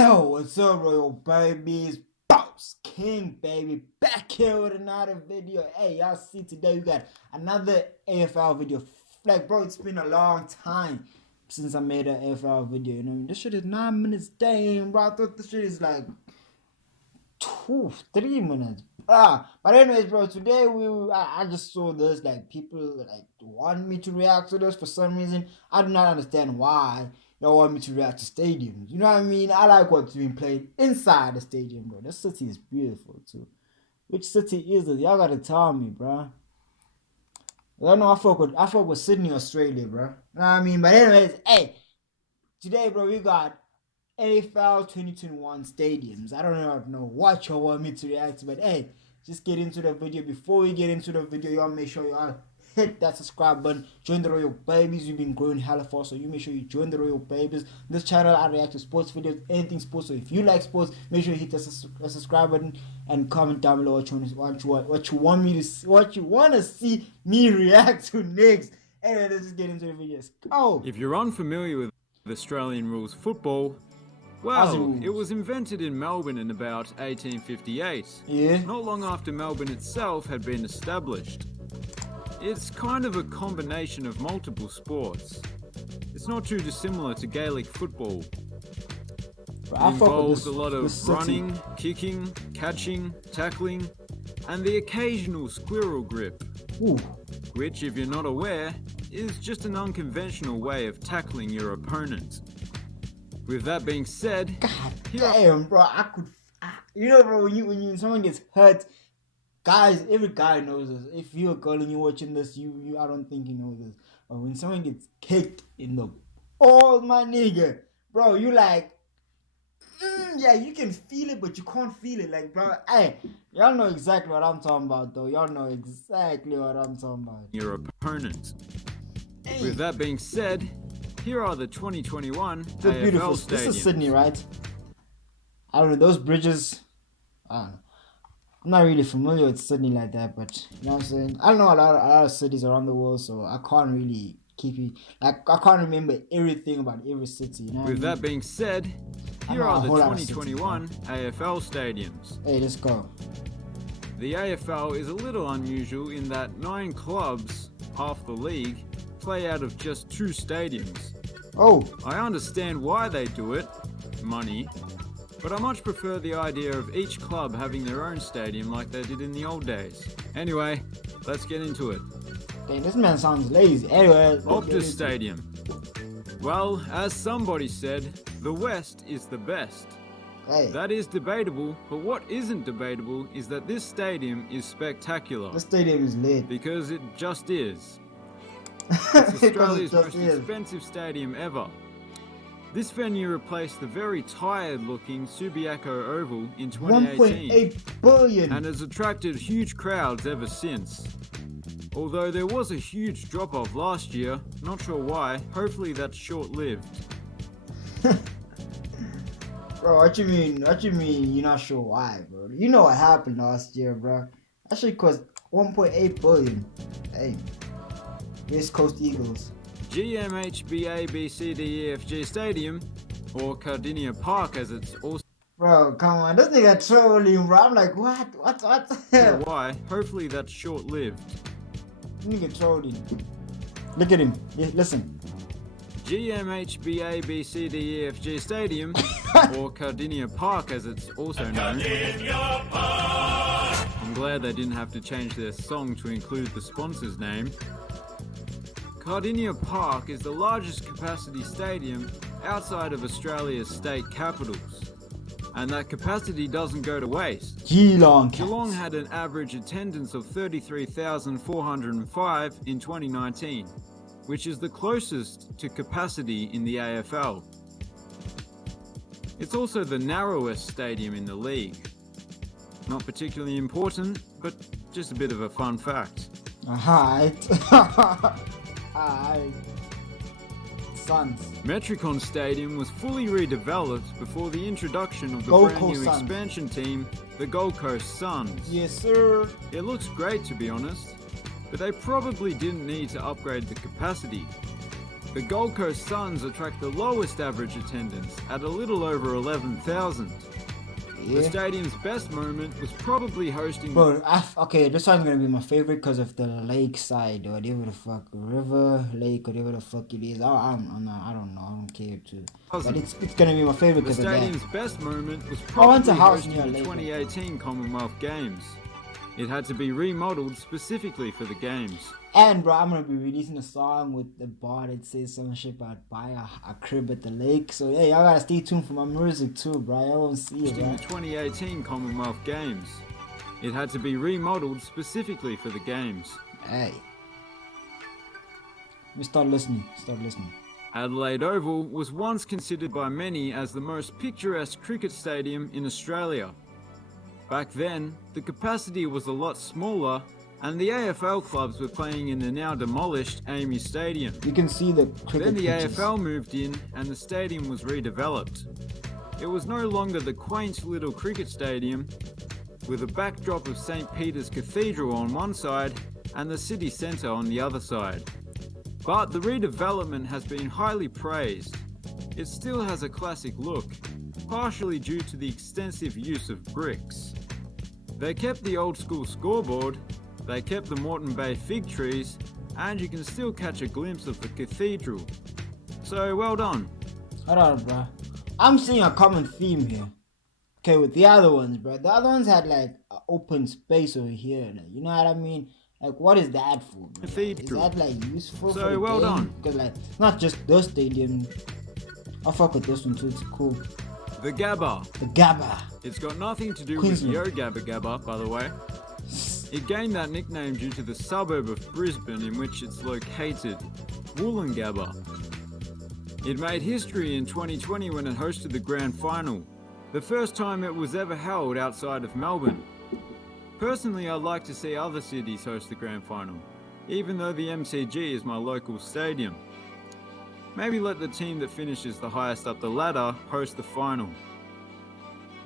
Yo, what's up, Royal Babies? Boss King, baby, back here with another video. Hey, y'all see today we got another AFL video. Like, bro, it's been a long time since I made an AFL video. You know, this shit is 9 minutes. Damn, bro, I thought this shit is like 3 minutes. But anyways, bro, today I just saw this. Like, people like want me to react to this for some reason. I do not understand why y'all want me to react to stadiums. You know what I mean? I like what's being played inside the stadium, bro. This city is beautiful too. Which city is it? Y'all gotta tell me, bro. I know I fuck with Sydney, Australia, bro. You know what I mean? But anyways, hey, today, bro, we got AFL 2021 stadiums. I don't know what y'all want me to react to, but hey, just get into the video. Before we get into the video, y'all make sure y'all hit that subscribe button. Join the Royal Babies. We've been growing hella fast, so you make sure you join the Royal Babies. This channel, I react to sports videos, anything sports. So if you like sports, make sure you hit the subscribe button and comment down below what you want to see me react to next. Anyway, let's just get into the video. Let's go. If you're unfamiliar with Australian rules football, well, it was invented in Melbourne in about 1858. Yeah. Not long after Melbourne itself had been established. It's kind of a combination of multiple sports. It's not too dissimilar to Gaelic football. It involves a lot of running, kicking, catching, tackling, and the occasional squirrel grip. Ooh. Which, if you're not aware, is just an unconventional way of tackling your opponent. With that being said, God damn, bro, you know, bro, when someone gets hurt, guys, every guy knows this. If you're a girl and you're watching this, I don't think you know this. But when someone gets kicked in the balls, my nigga, bro, you like, yeah, you can feel it, but you can't feel it. Like, bro, hey, y'all know exactly what I'm talking about, though. Y'all know exactly what I'm talking about. Your opponent. Hey. With that being said, here are the 2021 They're AFL beautiful. stadiums. This is Sydney, right? I don't know, those bridges, I don't know. I'm not really familiar with Sydney like that, but you know what I'm saying? I don't know a lot of cities around the world, so I can't really keep it. Like, I can't remember everything about every city. You know With that being said, here are the 2021 AFL stadiums. Hey, let's go. The AFL is a little unusual in that 9 clubs, half the league, play out of just 2 stadiums. Oh. I understand why they do it, money. But I much prefer the idea of each club having their own stadium like they did in the old days. Anyway, let's get into it. Dang, this man sounds lazy. Anyway, Optus Stadium. Well, as somebody said, the West is the best. Hey. That is debatable, but what isn't debatable is that this stadium is spectacular. This stadium is lit. Because it just is. It's Australia's most expensive stadium ever. This venue replaced the very tired-looking Subiaco Oval in 2018 $1.8 billion and has attracted huge crowds ever since. Although there was a huge drop-off last year, not sure why, hopefully that's short-lived. Bro, what you mean? What you mean you're not sure why, bro? You know what happened last year, bro. That shit cost $1.8 billion. Hey, West Coast Eagles. GMHBABCDEFG Stadium, or Cardinia Park as it's also... Bro, come on, this nigga trolling, bro. I'm like, what? Why? Hopefully that's short-lived. Nigga trolling. Look at him. Yeah, listen. GMHBABCDEFG Stadium, or Cardinia Park as it's also known. I'm glad they didn't have to change their song to include the sponsor's name. Cardinia Park is the largest capacity stadium outside of Australia's state capitals. And that capacity doesn't go to waste. Geelong had an average attendance of 33,405 in 2019, which is the closest to capacity in the AFL. It's also the narrowest stadium in the league. Not particularly important, but just a bit of a fun fact. Alright. Suns. Metricon Stadium was fully redeveloped before the introduction of the brand new expansion team, the Gold Coast Suns. Yes, sir. It looks great, to be honest, but they probably didn't need to upgrade the capacity. The Gold Coast Suns attract the lowest average attendance at a little over 11,000. The Yeah. stadium's best moment was probably hosting Bro, okay, this one's gonna be my favorite because of the lake side or whatever the fuck, river, lake, whatever the fuck it is. I don't know, I don't care too. But it's gonna be my favorite The because of that. stadium's best moment was I want a probably house hosting near a the lake. 2018 Commonwealth Games. It had to be remodeled specifically for the games. And bro, I'm gonna be releasing a song with the bar that says some shit about buy a crib at the lake. So yeah, y'all gotta stay tuned for my music too, bro. Y'all won't see it, Hosting bro. the 2018 Commonwealth Games. It had to be remodeled specifically for the games. Hey. We start listening. Start listening. Adelaide Oval was once considered by many as the most picturesque cricket stadium in Australia. Back then, the capacity was a lot smaller and the AFL clubs were playing in the now demolished Amy Stadium. You can see the cricket Then the pitches. AFL moved in and the stadium was redeveloped. It was no longer the quaint little cricket stadium with a backdrop of St. Peter's Cathedral on one side and the city centre on the other side. But the redevelopment has been highly praised. It still has a classic look, partially due to the extensive use of bricks. They kept the old school scoreboard, they kept the Moreton Bay fig trees, and you can still catch a glimpse of the cathedral. So well done. Hold on, bro. I'm seeing a common theme here. Okay, with the other ones, bro. The other ones had like an open space over here. Like, you know what I mean? Like, what is that for? Bro? Is Cathedral. that like useful So for the well game? done. Because like, it's not just the stadium. I fuck with this one too. It's cool. The Gabba. The Gabba. It's got nothing to do Queensland. with Yo Gabba Gabba, by the way. It gained that nickname due to the suburb of Brisbane in which it's located, Wollongabba. It made history in 2020 when it hosted the grand final, the first time it was ever held outside of Melbourne. Personally, I'd like to see other cities host the grand final, even though the MCG is my local stadium. Maybe let the team that finishes the highest up the ladder host the final.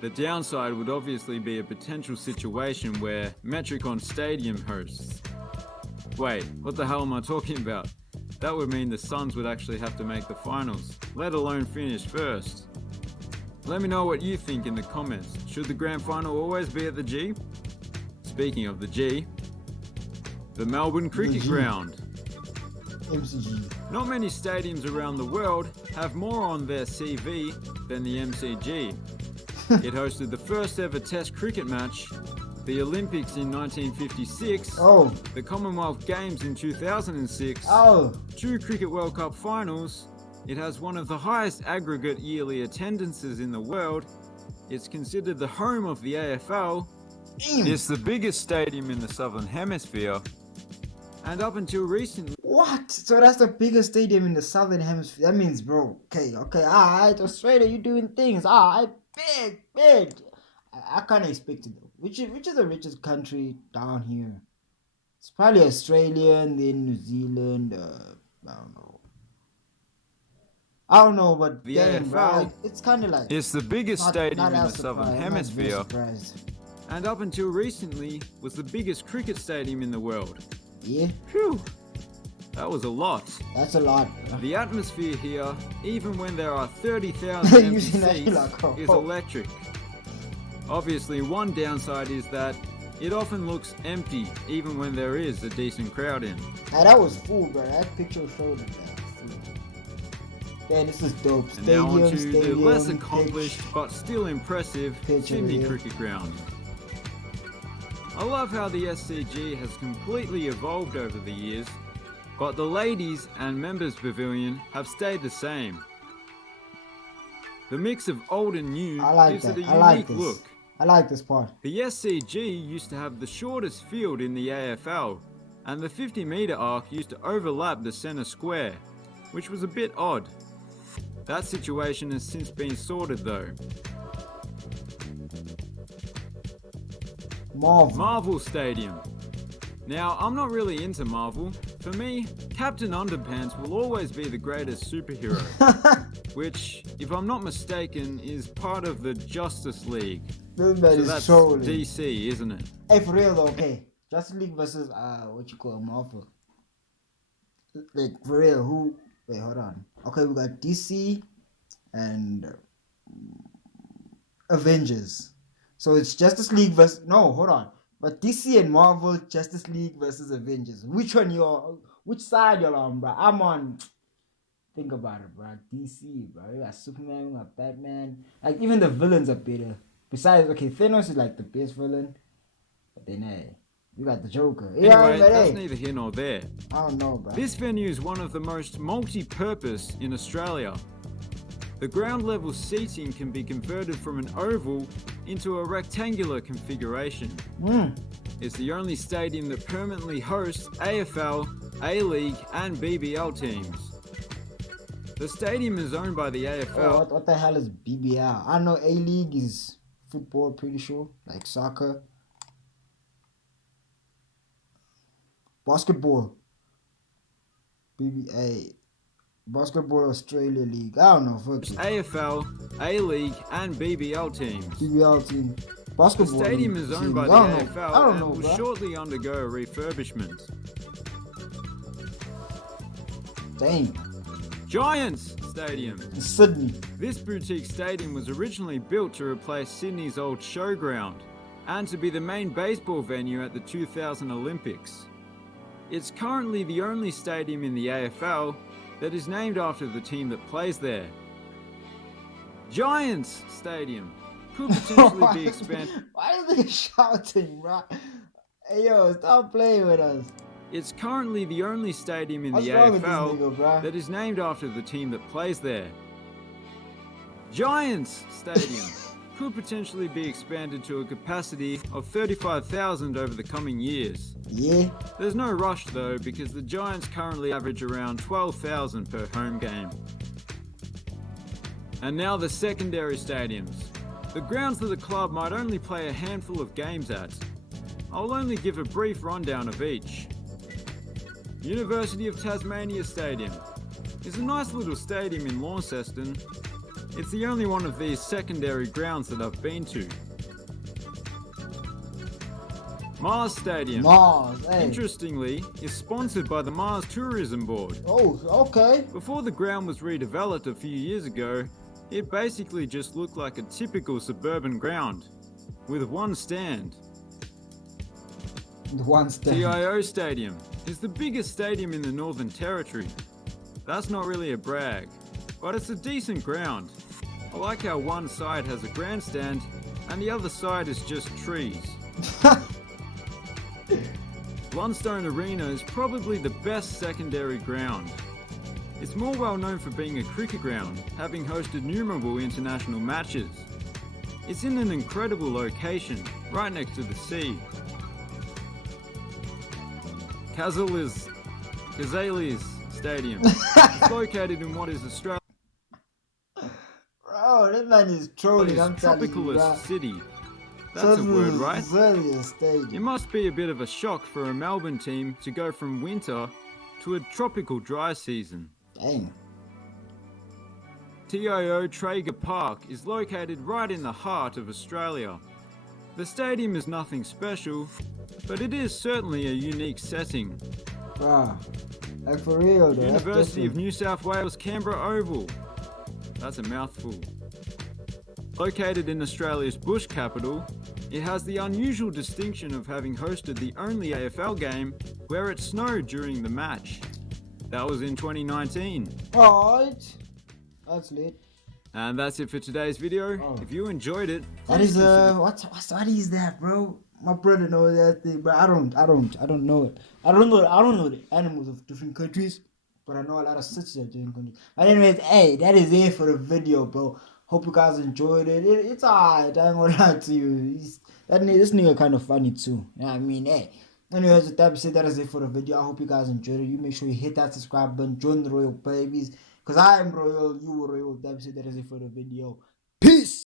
The downside would obviously be a potential situation where Metricon Stadium hosts. Wait, what the hell am I talking about? That would mean the Suns would actually have to make the finals, let alone finish first. Let me know what you think in the comments. Should the grand final always be at the G? Speaking of the G, the Melbourne Cricket G. Ground. MCG. Not many stadiums around the world have more on their CV than the MCG. It hosted the first ever Test cricket match, the Olympics in 1956, Oh. the Commonwealth Games in 2006, Oh. 2 Cricket World Cup finals. It has one of the highest aggregate yearly attendances in the world. It's considered the home of the AFL. Damn. It's the biggest stadium in the Southern Hemisphere. And up until recently, What? So that's the biggest stadium in the Southern Hemisphere. That means, bro. Okay. Alright, Australia, you doing things. Alright, big. I kind of expect it though. Which is the richest country down here? It's probably Australia and then New Zealand. I don't know, but The damn, bro, AFL, like, it's kind of like it's the biggest stadium in the as Southern surprised. I'm not very Hemisphere. surprised. And up until recently, was the biggest cricket stadium in the world. Yeah, Phew, that was a lot. that's a lot. Bro. The atmosphere here, even when there are 30,000 empty Using that, seats, you're like, oh, is oh. electric. Obviously, one downside is that it often looks empty, even when there is a decent crowd in. Nah, that was full, bro. That picture showed it. Yeah, this is dope. And now on to the less pitch. accomplished but still impressive Pitch Sydney over here. Cricket Ground. I love how the SCG has completely evolved over the years, but the ladies and members pavilion have stayed the same. The mix of old and new I like gives that. it a I like unique this. look. I like this part. The SCG used to have the shortest field in the AFL, and the 50-metre arc used to overlap the centre square, which was a bit odd. That situation has since been sorted though. Marvel Stadium. Now, I'm not really into Marvel. For me, Captain Underpants will always be the greatest superhero, which, if I'm not mistaken, is part of the Justice League. This man So is that's trolling. DC, isn't it? Hey, for real though, okay. Justice League versus what you call Marvel. Like for real, Wait, hold on. Okay, we got DC and Avengers. So it's Justice League versus no, hold on. But DC and Marvel, Justice League versus Avengers. Which side you're on, bro? I'm on. Think about it, bro. DC, bro. We got Superman, we got Batman. Like even the villains are better. Besides, okay, Thanos is like the best villain. But then hey, we got the Joker. Yeah, Anyway, but that's hey, neither here nor there. I don't know, bro. This venue is one of the most multi-purpose in Australia. The ground level seating can be converted from an oval into a rectangular configuration. It's the only stadium that permanently hosts AFL, A-League and BBL teams. The stadium is owned by the AFL. Oh, what the hell is BBL? I know A-League is football, pretty sure, like soccer. Basketball. BBA. Basketball Australia League. I don't know. Fuck it. AFL, A-League and BBL teams. BBL team. The Basketball. stadium is owned by the AFL and will shortly undergo a refurbishment. Dang. Giants Stadium. Sydney. This boutique stadium was originally built to replace Sydney's old showground and to be the main baseball venue at the 2000 Olympics. It's currently the only stadium in the AFL that is named after the team that plays there. Giants Stadium could potentially be expanded. Why are they shouting, bro? Hey yo, stop playing with us. It's currently the only stadium in the AFL that is named after the team that plays there. Giants Stadium could potentially be expanded to a capacity of 35,000 over the coming years. Yeah. There's no rush though, because the Giants currently average around 12,000 per home game. And now the secondary stadiums. The grounds that the club might only play a handful of games at. I'll only give a brief rundown of each. University of Tasmania Stadium is a nice little stadium in Launceston. It's the only one of these secondary grounds that I've been to. Mars Stadium, hey. interestingly, is sponsored by the Mars Tourism Board. Oh, okay. Before the ground was redeveloped a few years ago, it basically just looked like a typical suburban ground, with one stand. One stand. TIO Stadium is the biggest stadium in the Northern Territory. That's not really a brag, but it's a decent ground. I like how one side has a grandstand and the other side is just trees. Blundstone Arena is probably the best secondary ground. It's more well known for being a cricket ground, having hosted numerable international matches. It's in an incredible location, right next to the sea. Cazalis Stadium. It's located in what is Australia's Bro, this man is trolling. I'm telling you, tropicalist city. That's a word, right? Stadium. It must be a bit of a shock for a Melbourne team to go from winter to a tropical dry season. Dang. TIO Traeger Park is located right in the heart of Australia. The stadium is nothing special, but it is certainly a unique setting. Bruh, like for real though. University of New South Wales Canberra Oval. That's a mouthful. Located in Australia's bush capital, it has the unusual distinction of having hosted the only AFL game where it snowed during the match. That was in 2019. Alright. That's lit. And that's it for today's video. Oh. If you enjoyed it, What is what is that, bro? My brother knows that thing, but I don't know it. I don't know the animals of different countries, but I know a lot of cities of different countries. But anyways, hey, that is it for the video, bro. Hope you guys enjoyed it. It's alright. I ain't gonna lie to you. This nigga kind of funny too. You know what I mean? Hey. Anyways, with that said, that is it for the video. I hope you guys enjoyed it. You make sure you hit that subscribe button, join the Royal Babies. Because I am Royal, you were Royal. That said, that is it for the video.